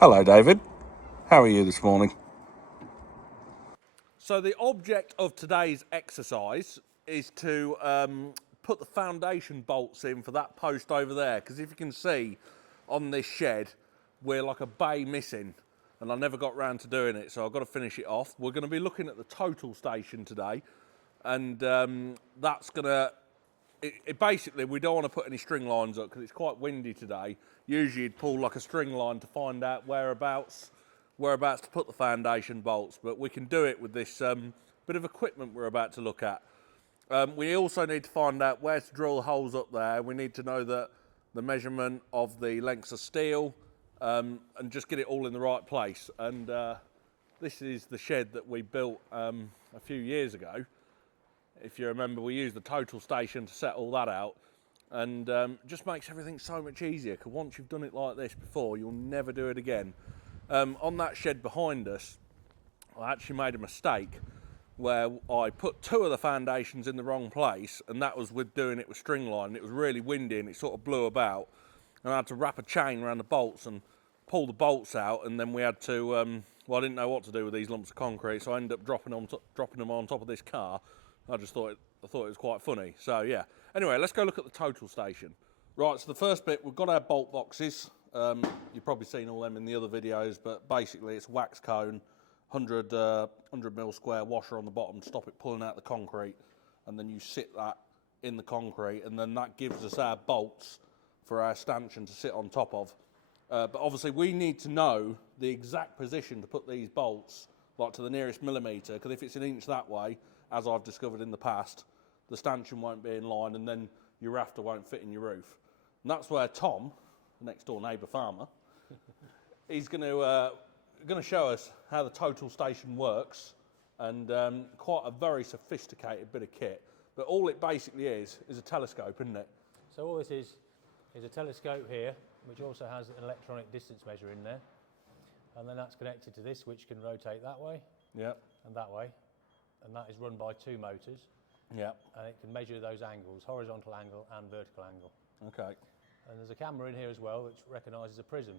Hello, David. How are you this morning? So the object of today's exercise is to put the foundation bolts in for that post over there, because if you can see on this shed, we're like a bay missing, and I never got round to doing it, so I've got to finish it off. We're going to be looking at the total station today, and that's going to... basically, we don't want to put any string lines up because it's quite windy today. Usually you'd pull like a string line to find out whereabouts to put the foundation bolts, but we can do it with this bit of equipment we're about to look at. We also need to find out where to drill the holes up there. We need to know the measurement of the lengths of steel and just get it all in the right place. And this is the shed that we built a few years ago. If you remember, we used the total station to set all that out, and just makes everything so much easier, because once you've done it like this before, you'll never do it again. On that shed behind us, I actually made a mistake where I put two of the foundations in the wrong place, and that was with doing it with string line. It was really windy and it sort of blew about, and I had to wrap a chain around the bolts and pull the bolts out, and then we had to, well, I didn't know what to do with these lumps of concrete, so I ended up dropping them on top of this car. I thought it was quite funny. So yeah. Anyway, let's go look at the total station. Right, so the first bit, we've got our bolt boxes. You've probably seen all them in the other videos, but basically it's wax cone, 100 mil square washer on the bottom to stop it pulling out the concrete, and then you sit that in the concrete, and then that gives us our bolts for our stanchion to sit on top of. But obviously we need to know the exact position to put these bolts, like to the nearest millimetre, because if it's an inch that way, as I've discovered in the past, the stanchion won't be in line, and then your rafter won't fit in your roof. And that's where Tom, the next door neighbour farmer, he's going to show us how the total station works, and quite a very sophisticated bit of kit. But all it basically is a telescope, isn't it? So all this is a telescope here, which also has an electronic distance measure in there, and then that's connected to this, which can rotate that way, Yep. and that way, and that is run by two motors. Yep. And it can measure those angles, horizontal angle and vertical angle. Okay. And there's a camera in here as well which recognises a prism.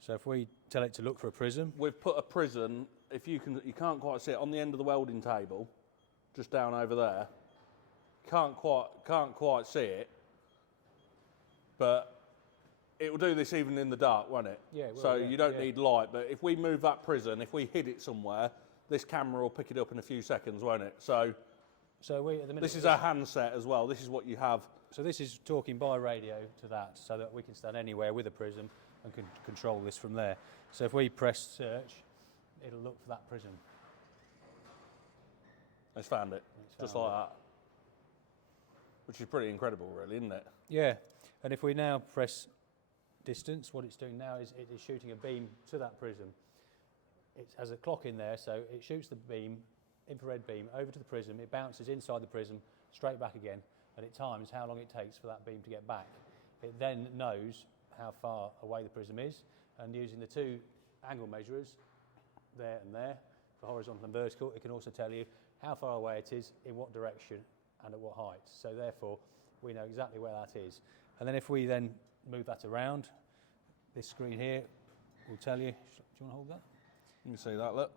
So if we tell it to look for a prism, We've put a prism, you can't quite see it, on the end of the welding table, just down over there. Can't quite see it, but it will do this even in the dark, won't it? Yeah, it will, so yeah, you don't yeah. need light, but if we move that prism, if we hid it somewhere, this camera will pick it up in a few seconds, won't it? So we at the minute, this is our handset as well. This is what you have. So this is talking by radio to that, so that we can stand anywhere with a prism and can control this from there. So if we press search, it'll look for that prism. It's found it, just like that. Which is pretty incredible, really, isn't it? Yeah, and if we now press distance, what it's doing now is it is shooting a beam to that prism. It has a clock in there, so it shoots the beam, infrared beam, over to the prism. It bounces inside the prism, straight back again, and it times how long it takes for that beam to get back. It then knows how far away the prism is, and using the two angle measurers, there and there, for horizontal and vertical, it can also tell you how far away it is, in what direction, and at what height. So therefore, we know exactly where that is. And then if we then move that around, this screen here will tell you, do you want to hold that? You can see that, look.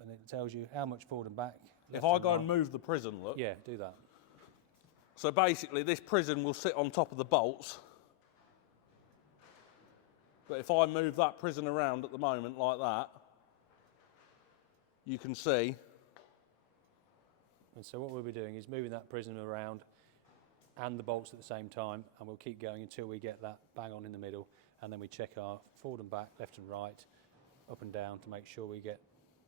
And it tells you how much forward and back. If I go and move the prism, look. Yeah, do that. So basically, this prism will sit on top of the bolts. But if I move that prism around at the moment like that, you can see. And so what we'll be doing is moving that prism around and the bolts at the same time, and we'll keep going until we get that bang on in the middle, and then we check our forward and back, left and right, up and down to make sure we get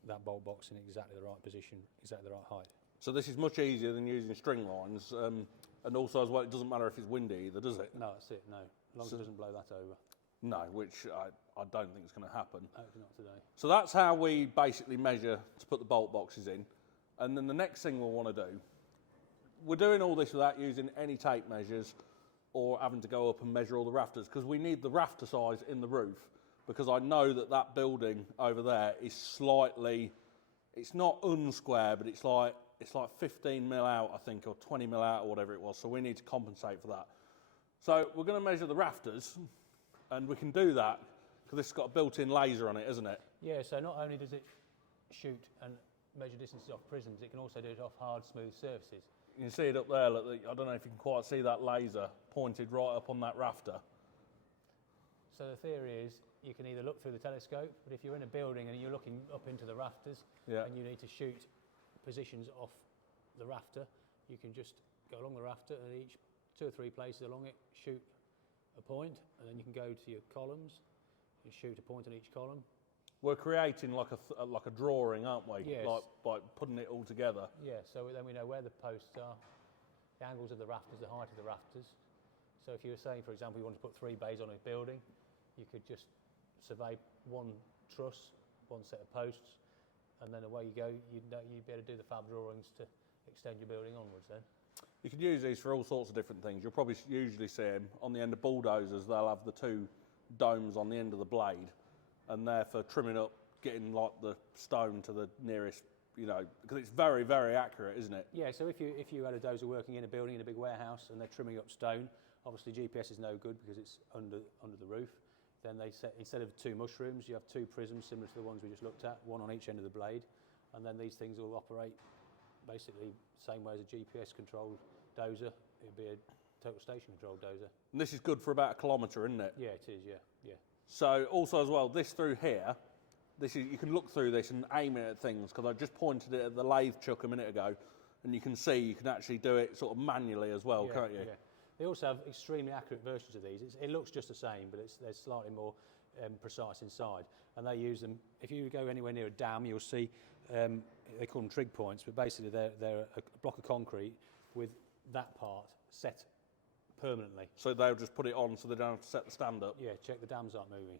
that bolt box in exactly the right position, exactly the right height. So this is much easier than using string lines, and also as well, it doesn't matter if it's windy either, does it? No, that's it, no. As long as it doesn't blow that over. No, which I don't think is going to happen. Hopefully not today. So that's how we basically measure to put the bolt boxes in. And then the next thing we'll want to do, we're doing all this without using any tape measures or having to go up and measure all the rafters, because we need the rafter size in the roof, because I know that building over there is slightly, it's not unsquare, but it's like 15 mil out, I think, or 20 mil out, or whatever it was. So we need to compensate for that. So we're going to measure the rafters, and we can do that Because this has got a built-in laser on it, isn't it? Yeah, so not only does it shoot and measure distances off prisms, it can also do it off hard, smooth surfaces. You can see it up there. Look, I don't know if you can quite see that laser pointed right up on that rafter. So the theory is you can either look through the telescope, but if you're in a building and you're looking up into the rafters and you need to shoot positions off the rafter, you can just go along the rafter and each 2 or 3 places along it, shoot a point, and then you can go to your columns and shoot a point on each column. We're creating like a drawing, aren't we? Yes. Like by putting it all together. Yeah, so then we know where the posts are, the angles of the rafters, the height of the rafters. So if you were saying, for example, you want to put 3 bays on a building, you could just survey 1 truss, 1 set of posts, and then away you go. You'd be able to do the fab drawings to extend your building onwards then. You can use these for all sorts of different things. You'll probably usually see them on the end of bulldozers. They'll have the 2 domes on the end of the blade, and they're for trimming up, getting like the stone to the nearest, because it's very, very accurate, isn't it? Yeah, so if you had a dozer working in a building, in a big warehouse, and they're trimming up stone, obviously GPS is no good because it's under the roof. Then they set, instead of 2 mushrooms, you have 2 prisms similar to the ones we just looked at, 1 on each end of the blade, and then these things will operate basically the same way as a GPS-controlled dozer. It would be a total station-controlled dozer. And this is good for about 1 kilometre, isn't it? Yeah, it is. Yeah. So also as well, this through here, you can look through this and aim it at things, because I just pointed it at the lathe chuck a minute ago, and you can see you can actually do it sort of manually as well, can't you? Yeah. They also have extremely accurate versions of these. It looks just the same, but they're slightly more precise inside. And they use them, if you go anywhere near a dam, you'll see, they call them trig points, but basically they're a block of concrete with that part set permanently. So they'll just put it on so they don't have to set the stand up? Yeah, check the dams aren't moving.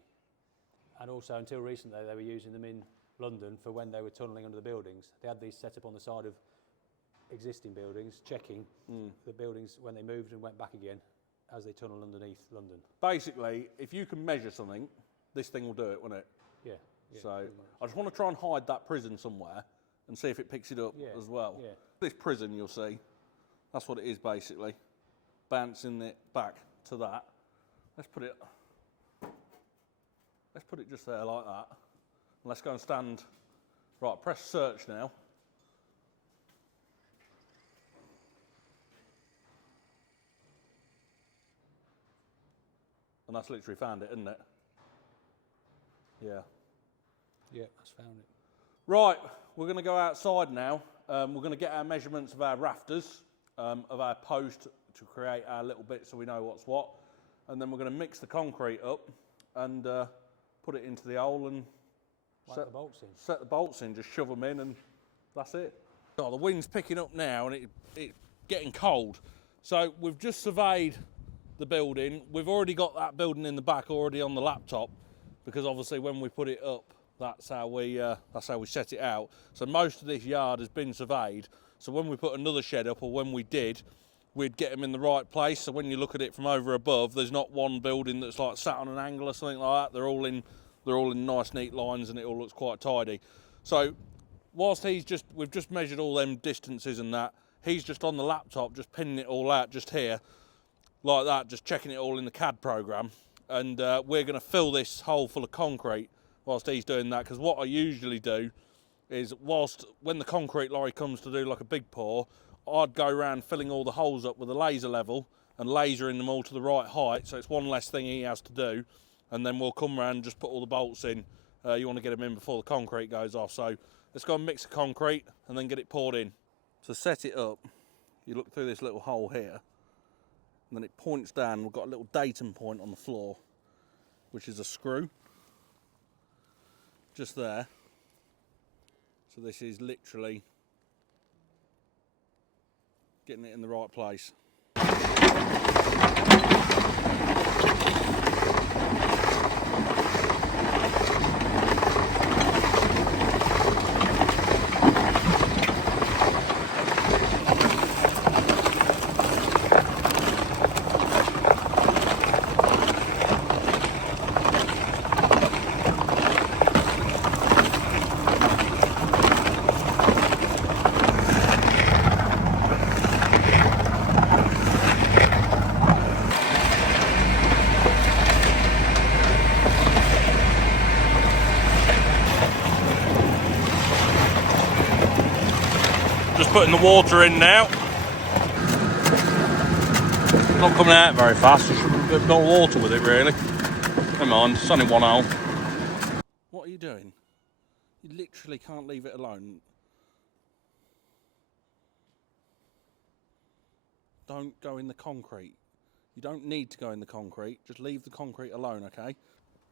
And also, until recently, they were using them in London for when they were tunnelling under the buildings. They had these set up on the side of existing buildings, checking the buildings when they moved and went back again as they tunnel underneath London. Basically, if you can measure something, this thing will do it, won't it? Yeah. So I just want to try and hide that prison somewhere and see if it picks it up as well. Yeah. This prison, you'll see, that's what it is basically. Bouncing it back to that. Let's put it just there like that. And let's go and stand. Right, press search now. And that's literally found it, isn't it? Yeah. Yeah, that's found it. Right, we're going to go outside now. We're going to get our measurements of our rafters, of our post to create our little bit so we know what's what. And then we're going to mix the concrete up and put it into the hole and Set the bolts in. Set the bolts in, just shove them in and that's it. Oh, the wind's picking up now and it's getting cold. So we've just surveyed the building. We've already got that building in the back already on the laptop because obviously when we put it up, that's how we set it out. So most of this yard has been surveyed. So when we put another shed up, or when we did, we'd get them in the right place. So when you look at it from over above, there's not one building that's like sat on an angle or something like that. They're all in nice, neat lines, and it all looks quite tidy. So whilst we've just measured all them distances and that, he's just on the laptop, just pinning it all out just here, like that, just checking it all in the CAD program. And we're going to fill this hole full of concrete whilst he's doing that, because what I usually do is when the concrete lorry comes to do like a big pour, I'd go around filling all the holes up with a laser level and lasering them all to the right height, so it's one less thing he has to do, and then we'll come around and just put all the bolts in. You want to get them in before the concrete goes off, so let's go and mix the concrete and then get it poured in. To set it up, you look through this little hole here, and then it points down. We've got a little datum point on the floor, which is a screw, just there. So this is literally getting it in the right place. just putting the water in now. Not coming out very fast. There should be a bit more water with it, really. Never mind, it's only one hole. What are you doing? You literally can't leave it alone. Don't go in the concrete. You don't need to go in the concrete. Just leave the concrete alone, okay?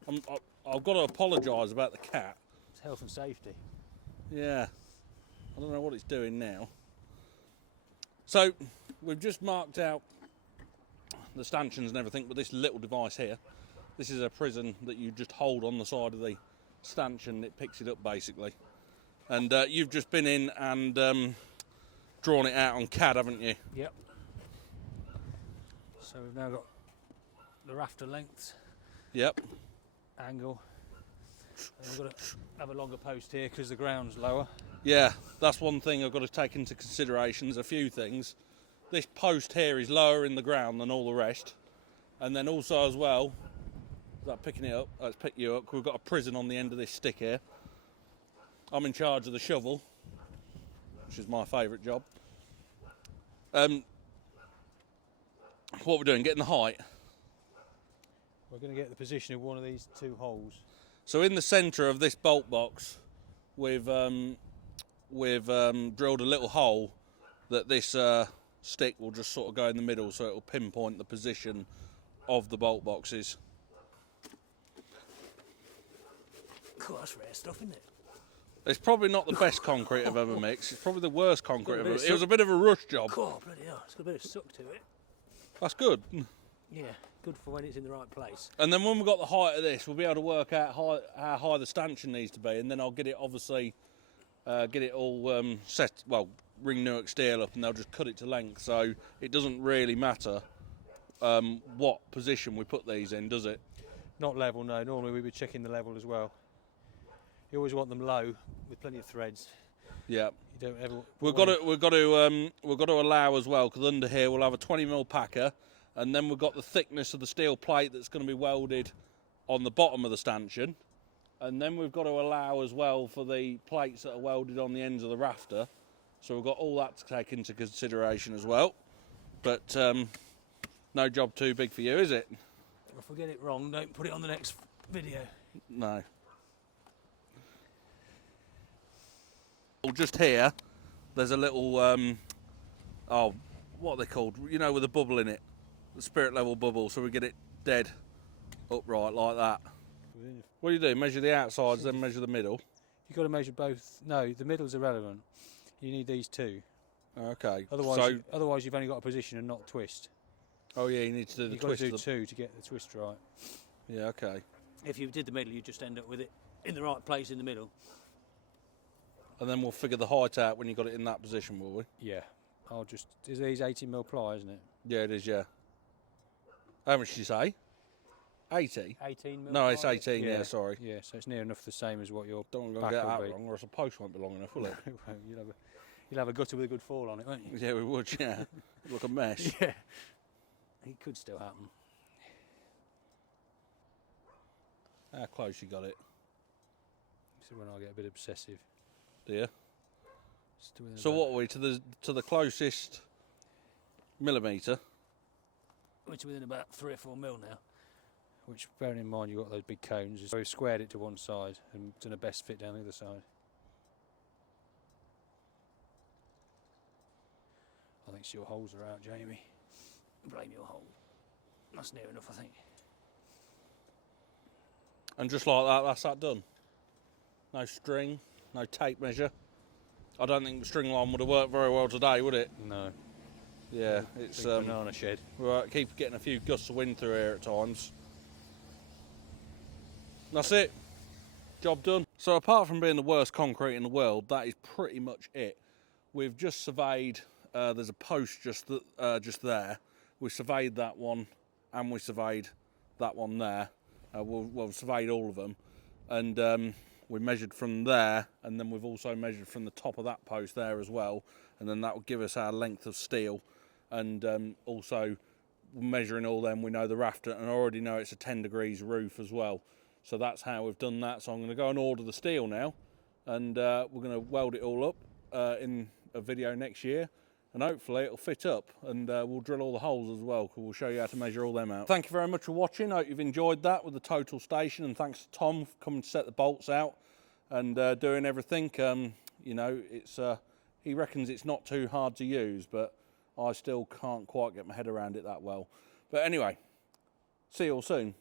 I've got to apologise about the cat. It's health and safety. Yeah. I don't know what it's doing now. So, we've just marked out the stanchions and everything with this little device here. This is a prison that you just hold on the side of the stanchion. It picks it up, basically. And you've just been in and drawn it out on CAD, haven't you? Yep. So we've now got the rafter length, Yep. angle. And we've got to have a longer post here because the ground's lower. Yeah, that's one thing I've got to take into consideration. There's a few things. This post here is lower in the ground than all the rest. And then also as well, is that picking it up? Oh, it's picked you up. We've got a prison on the end of this stick here. I'm in charge of the shovel, which is my favourite job. What we're doing, getting the height. We're going to get the position of one of these two holes. So in the centre of this bolt box, we've drilled a little hole that this stick will just sort of go in the middle, so it will pinpoint the position of the bolt boxes. Cool, that's rare stuff, isn't it? It's probably not the best concrete I've ever mixed. It's probably the worst concrete I've ever. It was a bit of a rush job. Cool, bloody hell, it's got a bit of suck to it. That's good. Yeah, good for when it's in the right place. And then when we've got the height of this, we'll be able to work out how high the stanchion needs to be, and then I'll get it obviously, get it all set, well, ring Newark steel up, and they'll just cut it to length, so it doesn't really matter what position we put these in, does it? Not level, no. Normally we'd be checking the level as well. You always want them low with plenty of threads. Yeah. You don't ever. We've got to allow as well, because under here we'll have a 20mm packer, and then we've got the thickness of the steel plate that's going to be welded on the bottom of the stanchion, and then we've got to allow as well for the plates that are welded on the ends of the rafter. So we've got all that to take into consideration as well. But no job too big for you, is it? If we get it wrong, don't put it on the next video. No. Well, just here, there's a little, what are they called? You know, with a bubble in it. The spirit level bubble, so we get it dead upright like that. What do you do? Measure the outsides, then measure the middle? You've got to measure both. No, the middle's irrelevant. You need these two. Okay. Otherwise you've only got a position and not twist. Oh yeah, you need to do the twist. You've got to do two to get the twist right. Yeah, okay. If you did the middle, you'd just end up with it in the right place in the middle. And then we'll figure the height out when you got it in that position, will we? Yeah. Is these 18mm ply, isn't it? Yeah, it is, yeah. How much did you say? 80? 18mm. No, it's 18, yeah, sorry. Yeah, so it's near enough the same as what your Don't want to back get will that be. wrong, or else the post won't be long enough, will it? You'll have a gutter with a good fall on it, won't you? Yeah, we would, yeah. Look a mess. Yeah. It could still happen. How close you got it? This is when I get a bit obsessive. Do you? Still So what are we, to the closest millimetre? Which is within about 3 or 4 mil now. Which, bearing in mind you've got those big cones, so we've squared it to one side and done a best fit down the other side. I think your holes are out, Jamie. Blame your hole. That's near enough, I think. And just like that, that's that done. No string, no tape measure. I don't think the string line would have worked very well today, would it? No. Yeah, it's Big banana shed. Right, keep getting a few gusts of wind through here at times. That's it. Job done. So apart from being the worst concrete in the world, that is pretty much it. We've just surveyed. There's a post just there. We surveyed that one, and we surveyed that one there. We've surveyed all of them, and we measured from there, and then we've also measured from the top of that post there as well, and then that will give us our length of steel, and also measuring all them, we know the rafter, and I already know it's a 10 degrees roof as well. So that's how we've done that. So I'm going to go and order the steel now, and we're going to weld it all up in a video next year, and hopefully it'll fit up, and we'll drill all the holes as well, because we'll show you how to measure all them out. Thank you very much for watching. Hope you've enjoyed that with the total station, and thanks to Tom for coming to set the bolts out and doing everything. You know, it's he reckons it's not too hard to use, but I still can't quite get my head around it that well. But anyway, see you all soon.